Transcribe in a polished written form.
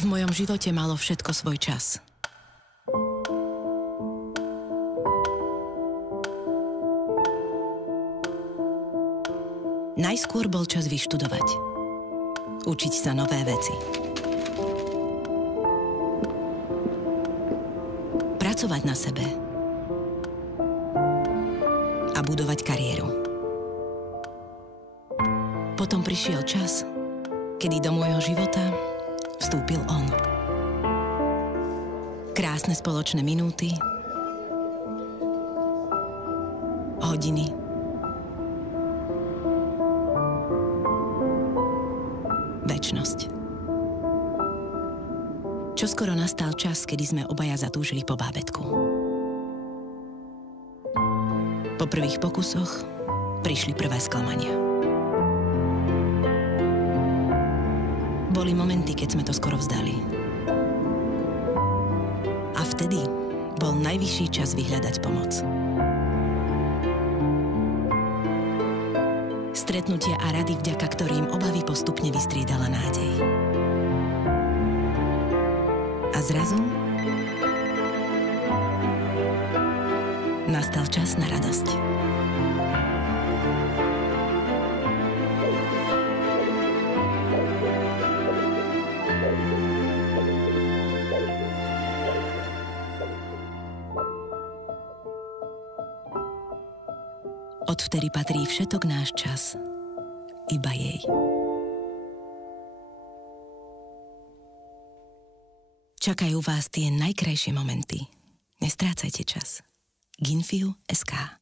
V mojom živote malo všetko svoj čas. Najskôr bol čas vyštudovať. Učiť sa nové veci. Pracovať na sebe. A budovať kariéru. Potom prišiel čas, kedy do môjho života vstúpil on. Krásne spoločné minúty, hodiny, večnosť. Čoskoro nastal čas, kedy sme obaja zatúžili po bábätku. Po prvých pokusoch prišli prvé sklamania. Boli momenty, keď sme to skoro vzdali. A vtedy bol najvyšší čas vyhľadať pomoc. Stretnutia a rady, vďaka ktorým obavy postupne vystriedala nádej. A zrazu nastal čas na radosť. Odvtedy patrí všetok náš čas iba jej. Čakajú vás tie najkrajšie momenty. Nestrácajte čas. Ginfiu.sk